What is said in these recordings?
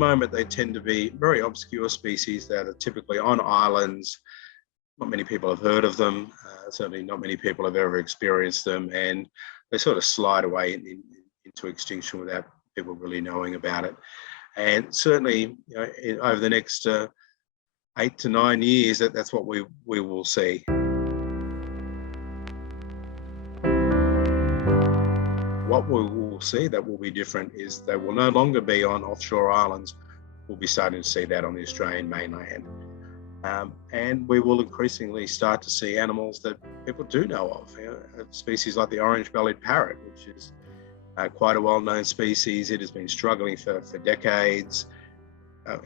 moment, they tend to be very obscure species that are typically on islands. Not many people have heard of them. Certainly not many people have ever experienced them, and they sort of slide away into extinction without people really knowing about it. And certainly, over the next 8 to 9 years, that's what we will see. What we will see that will be different is they will no longer be on offshore islands. We'll be starting to see that on the Australian mainland. And we will increasingly start to see animals that people do know of. Species like the orange-bellied parrot, which is quite a well-known species. It has been struggling for decades.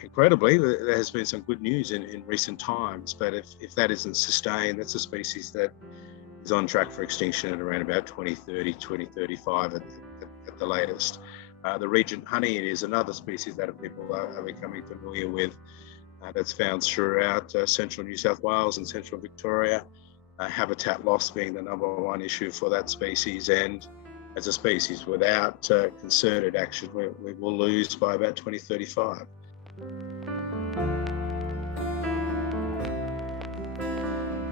Incredibly, there has been some good news in recent times, but if that isn't sustained, that's a species that is on track for extinction at around about 2030, 2035 at the latest. The regent honeyeater is another species that people are becoming familiar with. That's found throughout central New South Wales and central Victoria. Habitat loss being the #1 issue for that species, and as a species, without concerted action, we will lose by about 2035.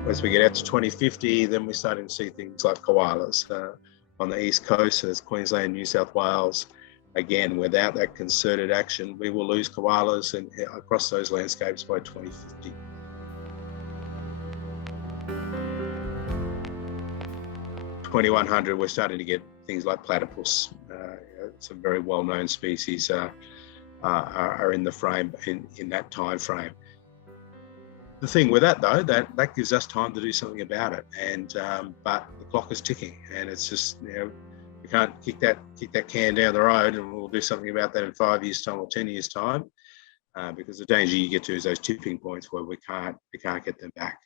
As we get out to 2050, then we're starting to see things like koalas on the east coast. So there's Queensland, New South Wales. Again, without that concerted action, we will lose koalas across those landscapes by 2050. In 2100, we're starting to get things like platypus. Some very well-known species are in the frame in that time frame. The thing with that, though, that gives us time to do something about it, and but the clock is ticking, and it's just, we can't kick that can down the road, and we'll do something about that in 5 years' time or 10 years' time, because the danger you get to is those tipping points where we can't get them back.